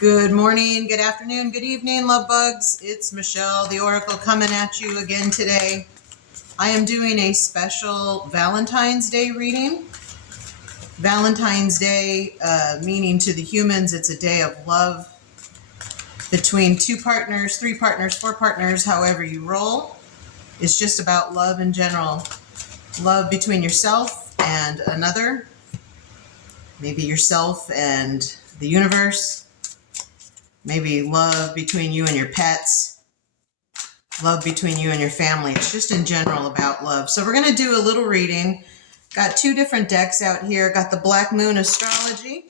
Good morning, good afternoon, good evening, love bugs. It's Michelle, the Oracle, coming at you again today. I am doing a special Valentine's Day reading. Valentine's Day, meaning to the humans, it's a day of love between two partners, three partners, four partners, however you roll. It's just about love in general. Love between yourself and another, maybe yourself and the universe. Maybe love between you and your pets, love between you and your family. It's just in general about love. So we're going to do a little reading. Got two different decks out here. Got the Black Moon Astrology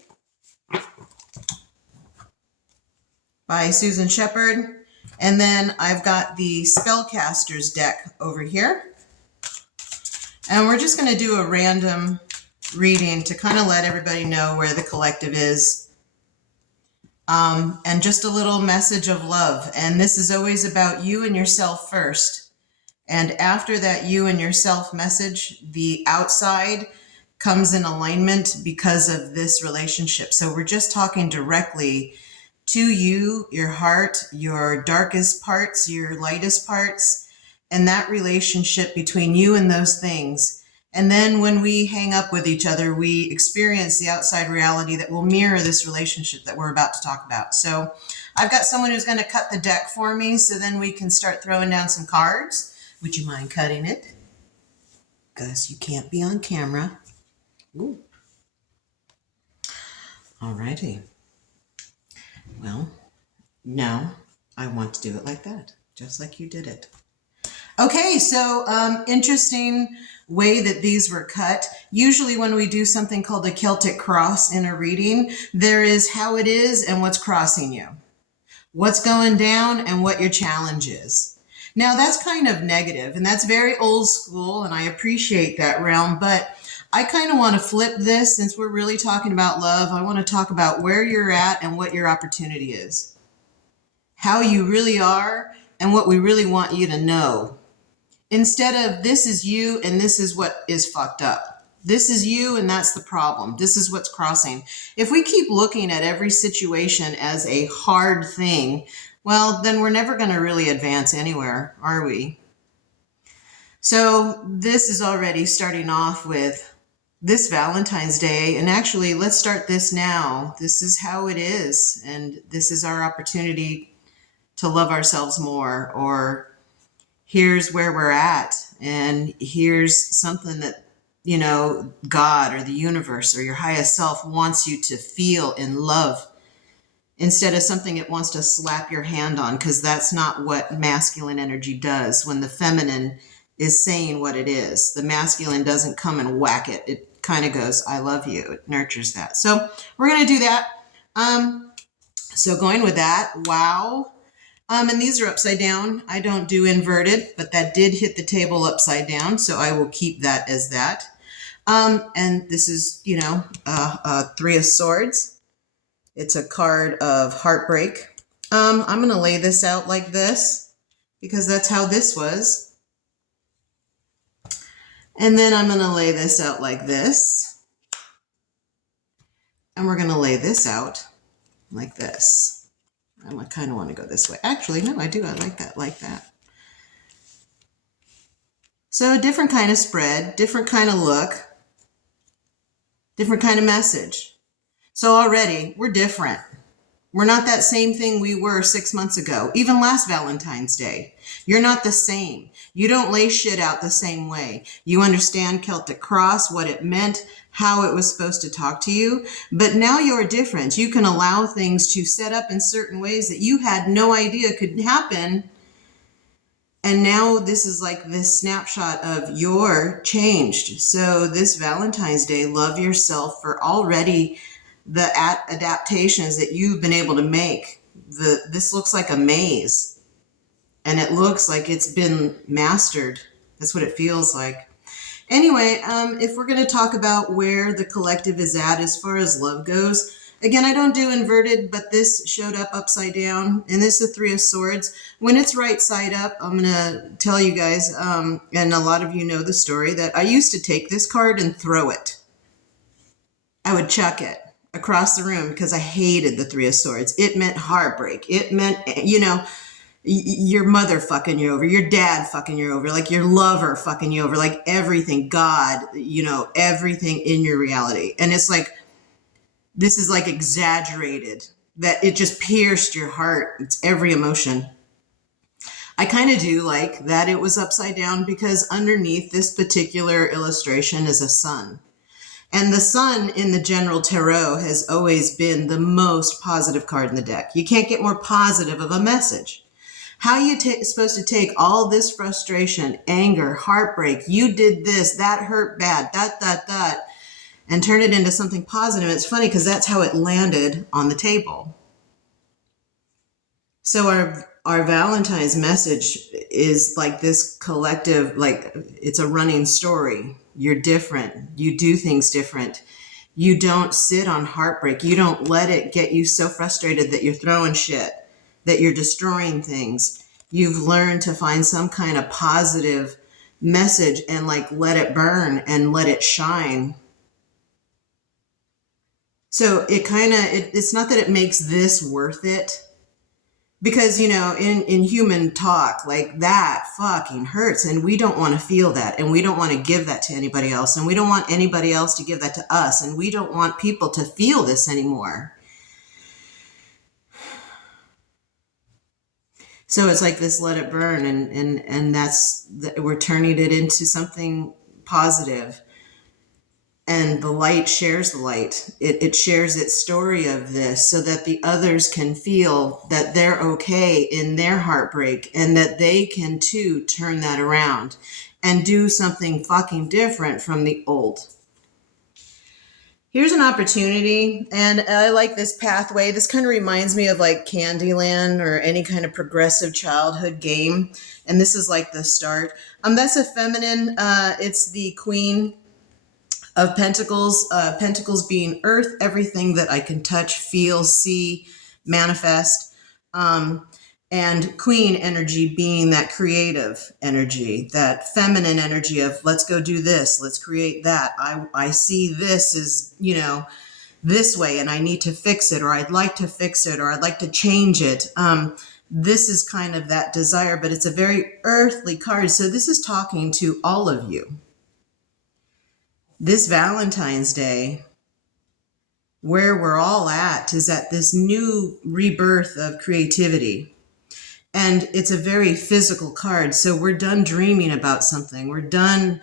by Susan Shepard. And then I've got the Spellcasters deck over here. And we're just going to do a random reading to kind of let everybody know where the collective is. And just a little message of love. And this is always about you and yourself first. And after that you and yourself message, the outside comes in alignment because of this relationship. So we're just talking directly to you, your heart, your darkest parts, your lightest parts, and that relationship between you and those things. And then when we hang up with each other, we experience the outside reality that will mirror this relationship that we're about to talk about. So I've got someone who's going to cut the deck for me, so then we can start throwing down some cards. Would you mind cutting it? Because you can't be on camera. Ooh. Alrighty. Well, now I want to do it like that, just like you did it. Okay, so interesting way that these were cut. Usually when we do something called a Celtic cross in a reading, there is how it is and what's crossing you, what's going down and what your challenge is. Now that's kind of negative and that's very old school and I appreciate that realm, but I kind of want to flip this since we're really talking about love. I want to talk about where you're at and what your opportunity is, how you really are and what we really want you to know. Instead of this is you and this is what is fucked up. This is you and that's the problem. This is what's crossing. If we keep looking at every situation as a hard thing, well, then we're never going to really advance anywhere, are we? So this is already starting off with this Valentine's Day. And actually, let's start this now. This is how it is. And this is our opportunity to love ourselves more, or here's where we're at, and here's something that, you know, God or the universe or your highest self wants you to feel in love instead of something it wants to slap your hand on, because that's not what masculine energy does. When the feminine is saying what it is, the masculine doesn't come and whack it. It kind of goes, I love you. It nurtures that. So we're going to do that. So going with that, wow. And these are upside down. I don't do inverted, but that did hit the table upside down, so I will keep that as that. And this is, you know, Three of Swords. It's a card of heartbreak. I'm going to lay this out like this because that's how this was. And then I'm going to lay this out like this. And we're going to lay this out like this. I kind of want to go this way. Actually, no, I do. I like that, like that. So a different kind of spread, different kind of look, different kind of message. So already we're different. We're not that same thing we were 6 months ago, even last Valentine's Day. You're not the same. You don't lay shit out the same way. You understand Celtic cross, what it meant, how it was supposed to talk to you. But now you're different. You can allow things to set up in certain ways that you had no idea could happen. And now this is like this snapshot of you're changed. So this Valentine's Day, love yourself for already the adaptations that you've been able to make. This looks like a maze. And it looks like it's been mastered. That's what it feels like. Anyway, if we're going to talk about where the collective is at as far as love goes, again, I don't do inverted, but this showed up upside down, and this is the Three of Swords. When it's right side up, I'm going to tell you guys, and a lot of you know the story, that I used to take this card and throw it. I would chuck it. across the room because I hated the Three of Swords. It meant heartbreak. It meant, your mother fucking you over, your dad fucking you over, like your lover fucking you over, like everything, God, everything in your reality. And it's like, this is like exaggerated, that it just pierced your heart. It's every emotion. I kind of do like that it was upside down because underneath this particular illustration is a sun. And the sun in the general tarot has always been the most positive card in the deck. You can't get more positive of a message. How are you supposed to take all this frustration, anger, heartbreak, you did this, that hurt bad, that, and turn it into something positive? It's funny because that's how it landed on the table. So our Valentine's message is like this collective, like it's a running story. You're different. You do things different. You don't sit on heartbreak. You don't let it get you so frustrated that you're throwing shit, that you're destroying things. You've learned to find some kind of positive message and like let it burn and let it shine. So it's not that it makes this worth it. Because, in human talk, like that fucking hurts. And we don't want to feel that. And we don't want to give that to anybody else. And we don't want anybody else to give that to us. And we don't want people to feel this anymore. So it's like this let it burn. And we're turning it into something positive. And the light shares the light. It shares its story of this so that the others can feel that they're okay in their heartbreak and that they can too turn that around and do something fucking different from the old. Here's an opportunity, and I like this pathway. This kind of reminds me of like Candyland or any kind of progressive childhood game. And this is like the start. That's a feminine. It's the Queen of Pentacles, Pentacles being earth, everything that I can touch, feel, see, manifest, and Queen energy being that creative energy, that feminine energy of let's go do this, let's create that. I see this is, this way and I need to fix it, or I'd like to fix it, or I'd like to change it. This is kind of that desire, but it's a very earthly card. So this is talking to all of you. This Valentine's Day, where we're all at is at this new rebirth of creativity. And it's a very physical card. So we're done dreaming about something. We're done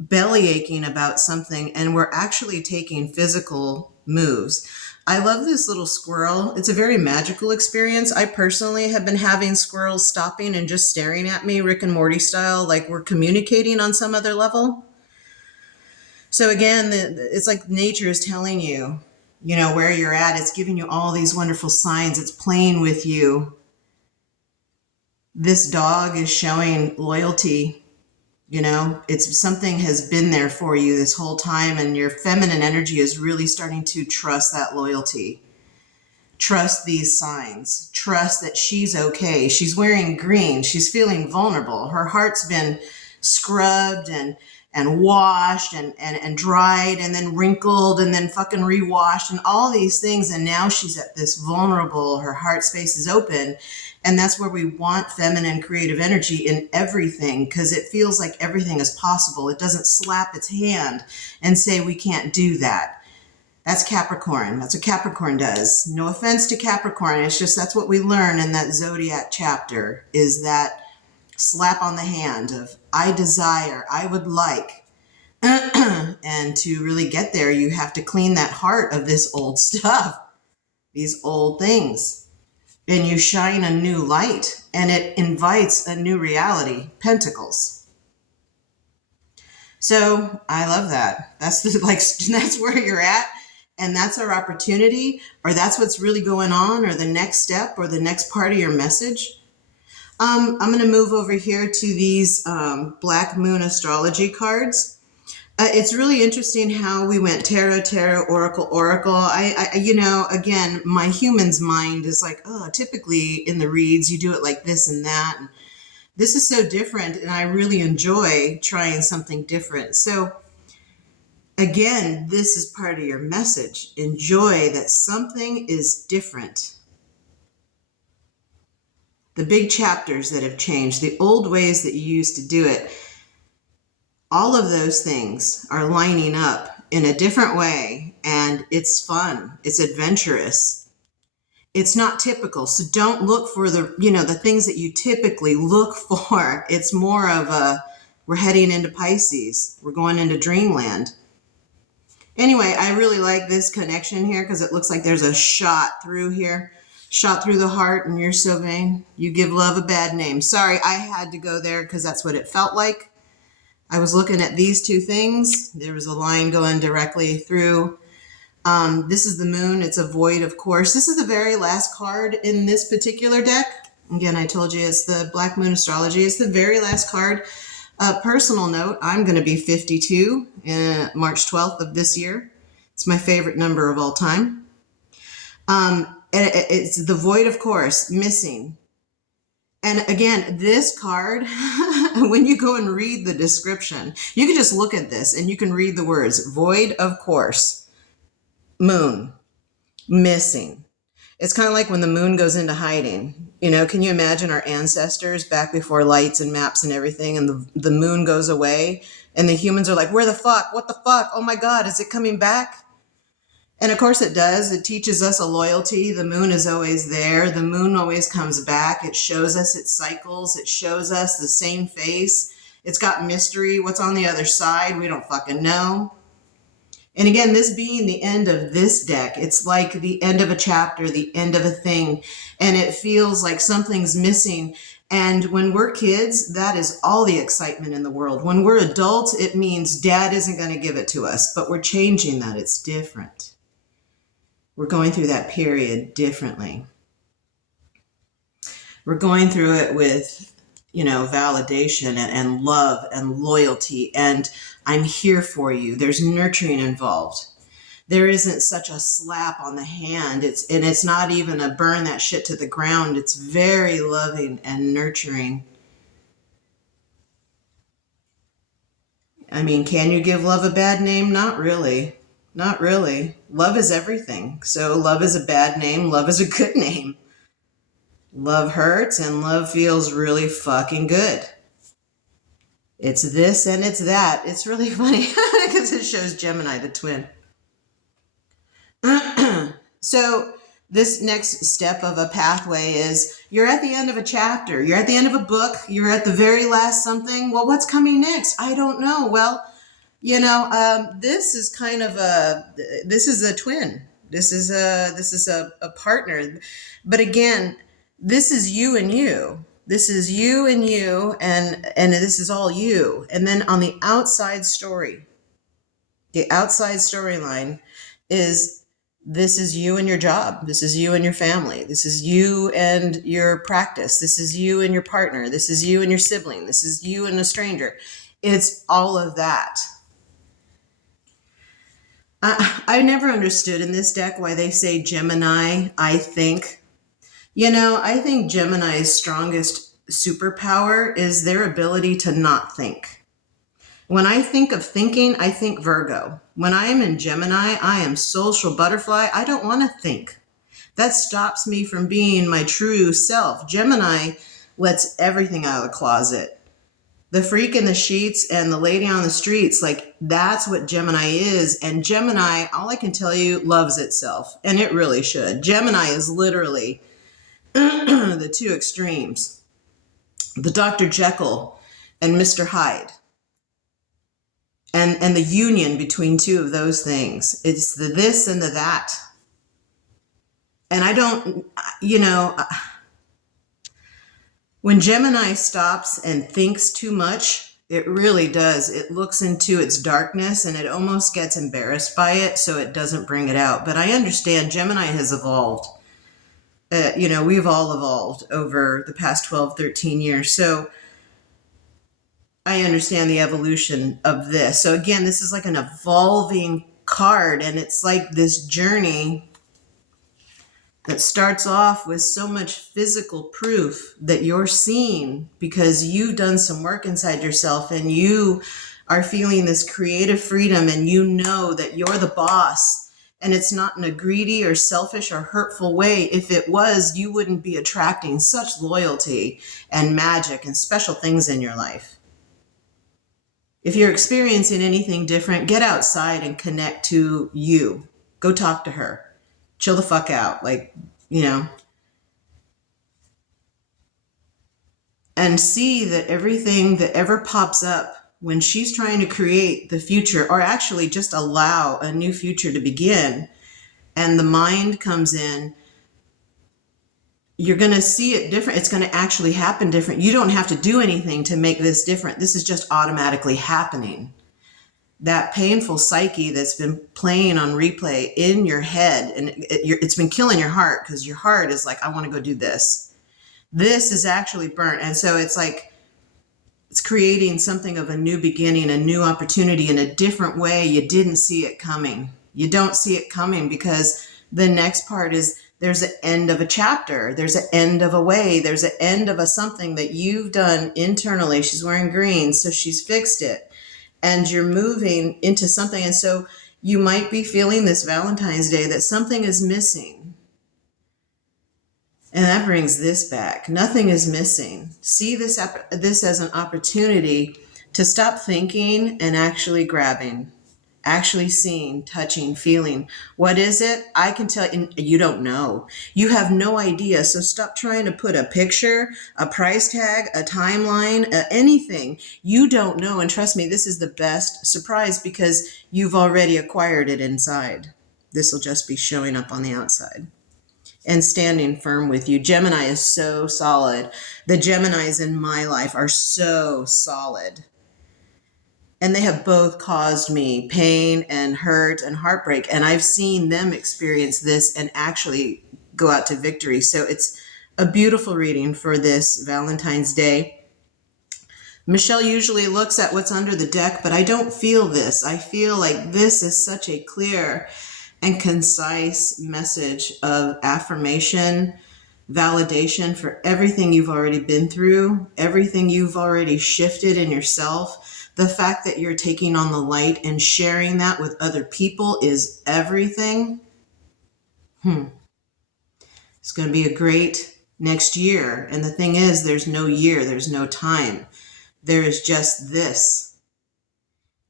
belly aching about something. And we're actually taking physical moves. I love this little squirrel. It's a very magical experience. I personally have been having squirrels stopping and just staring at me, Rick and Morty style, like we're communicating on some other level. So again, it's like nature is telling you, where you're at. It's giving you all these wonderful signs. It's playing with you. This dog is showing loyalty. It's something has been there for you this whole time, and your feminine energy is really starting to trust that loyalty. Trust these signs. Trust that she's okay. She's wearing green. She's feeling vulnerable. Her heart's been scrubbed and washed and dried and then wrinkled and then fucking rewashed and all these things. And now she's at this vulnerable, her heart space is open. And that's where we want feminine creative energy in everything, because it feels like everything is possible. It doesn't slap its hand and say we can't do that. That's Capricorn. That's what Capricorn does. No offense to Capricorn. It's just that's what we learn in that Zodiac chapter, is that slap on the hand of I desire, I would like. And to really get there, you have to clean that heart of this old stuff, these old things. And you shine a new light, and it invites a new reality, Pentacles. So I love that. That's that's where you're at. And that's our opportunity, or that's what's really going on, or the next step, or the next part of your message. I'm going to move over here to these Black Moon astrology cards. It's really interesting how we went tarot, oracle. Again, my human's mind is like, oh, typically in the reads, you do it like this and that. And this is so different, and I really enjoy trying something different. So Again, this is part of your message. Enjoy that something is different. The big chapters that have changed, the old ways that you used to do it, all of those things are lining up in a different way, and it's fun. It's adventurous. It's not typical. So don't look for the things that you typically look for. It's more of we're heading into Pisces. We're going into dreamland. Anyway, I really like this connection here because it looks like there's a shot through here, shot through the heart, and you're so vain. You give love a bad name. Sorry, I had to go there because that's what it felt like. I was looking at these two things. There was a line going directly through. This is the moon. It's a void, of course. This is the very last card in this particular deck. Again, I told you it's the Black Moon Astrology. It's the very last card. Personal note, I'm going to be 52 March 12th of this year. It's my favorite number of all time. It's the void, of course, missing. And again, this card, when you go and read the description, you can just look at this and you can read the words void, of course, moon, missing. It's kind of like when the moon goes into hiding. Can you imagine our ancestors back before lights and maps and everything, and the moon goes away and the humans are like, where the fuck? What the fuck? Oh my God, is it coming back? And of course it does. It teaches us a loyalty. The moon is always there. The moon always comes back. It shows us its cycles. It shows us the same face. It's got mystery. What's on the other side? We don't fucking know. And again, this being the end of this deck, it's like the end of a chapter, the end of a thing. And it feels like something's missing. And when we're kids, that is all the excitement in the world. When we're adults, it means dad isn't going to give it to us. But we're changing that. It's different. We're going through that period differently. We're going through it with, validation and love and loyalty. And I'm here for you. There's nurturing involved. There isn't such a slap on the hand. It's not even a burn that shit to the ground. It's very loving and nurturing. I mean, can you give love a bad name? Not really. Not really. Love is everything. So love is a bad name. Love is a good name. Love hurts and love feels really fucking good. It's this and it's that. It's really funny because it shows Gemini, the twin. So this next step of a pathway is you're at the end of a chapter. You're at the end of a book. You're at the very last something. Well, what's coming next? I don't know. Well, this is kind of this is a twin. This is a partner. But again, this is you and you. This is you and you, and this is all you. And then on the outside story, the outside storyline is this is you and your job. This is you and your family. This is you and your practice. This is you and your partner. This is you and your sibling. This is you and a stranger. It's all of that. I never understood in this deck why they say Gemini, I think. I think Gemini's strongest superpower is their ability to not think. When I think of thinking, I think Virgo. When I am in Gemini, I am social butterfly. I don't want to think. That stops me from being my true self. Gemini lets everything out of the closet. The freak in the sheets and the lady on the streets, like that's what Gemini is. And Gemini, all I can tell you, loves itself. And it really should. Gemini is literally the two extremes. The Dr. Jekyll and Mr. Hyde. And the union between two of those things. It's the this and the that. And I don't, when Gemini stops and thinks too much, it really does. It looks into its darkness and it almost gets embarrassed by it, so it doesn't bring it out. But I understand Gemini has evolved. We've all evolved over the past 12, 13 years. So I understand the evolution of this. So again, this is like an evolving card, and it's like this journey that starts off with so much physical proof that you're seen because you've done some work inside yourself and you are feeling this creative freedom, and you know that you're the boss, and it's not in a greedy or selfish or hurtful way. If it was, you wouldn't be attracting such loyalty and magic and special things in your life. If you're experiencing anything different, get outside and connect to you. Go talk to her. Chill the fuck out. Like, you know, and see that everything that ever pops up when she's trying to create the future, or actually just allow a new future to begin, and the mind comes in, you're going to see it different. It's going to actually happen different. You don't have to do anything to make this different. This is just automatically happening. That painful psyche that's been playing on replay in your head, and it's been killing your heart, because your heart is like, I want to go do this. This is actually burnt. And so it's like, it's creating something of a new beginning, a new opportunity in a different way. You didn't see it coming. You don't see it coming, because the next part is there's an end of a chapter. There's an end of a way. There's an end of a something that you've done internally. She's wearing green, so she's fixed it. And you're moving into something. And so you might be feeling this Valentine's Day that something is missing. And that brings this back. Nothing is missing. See this as an opportunity to stop thinking and actually grabbing, actually seeing, touching, feeling. What is it? I can tell you, you don't know. You have no idea. So stop trying to put a picture, a price tag, a timeline, anything. You don't know. And trust me, this is the best surprise, because you've already acquired it inside. This will just be showing up on the outside and standing firm with you. Gemini is so solid. The Geminis in my life are so solid. And they have both caused me pain and hurt and heartbreak. And I've seen them experience this and actually go out to victory. So it's a beautiful reading for this Valentine's Day. Michelle usually looks at what's under the deck, but I don't feel this. I feel like this is such a clear and concise message of affirmation, validation for everything you've already been through, everything you've already shifted in yourself. The fact that you're taking on the light and sharing that with other people is everything. It's going to be a great next year. And the thing is, there's no year, there's no time. There is just this.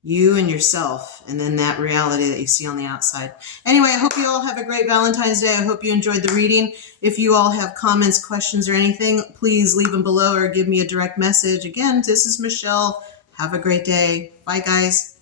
You and yourself, and then that reality that you see on the outside. Anyway, I hope you all have a great Valentine's Day. I hope you enjoyed the reading. If you all have comments, questions, or anything, please leave them below or give me a direct message. Again, this is Michelle. Have a great day. Bye, guys.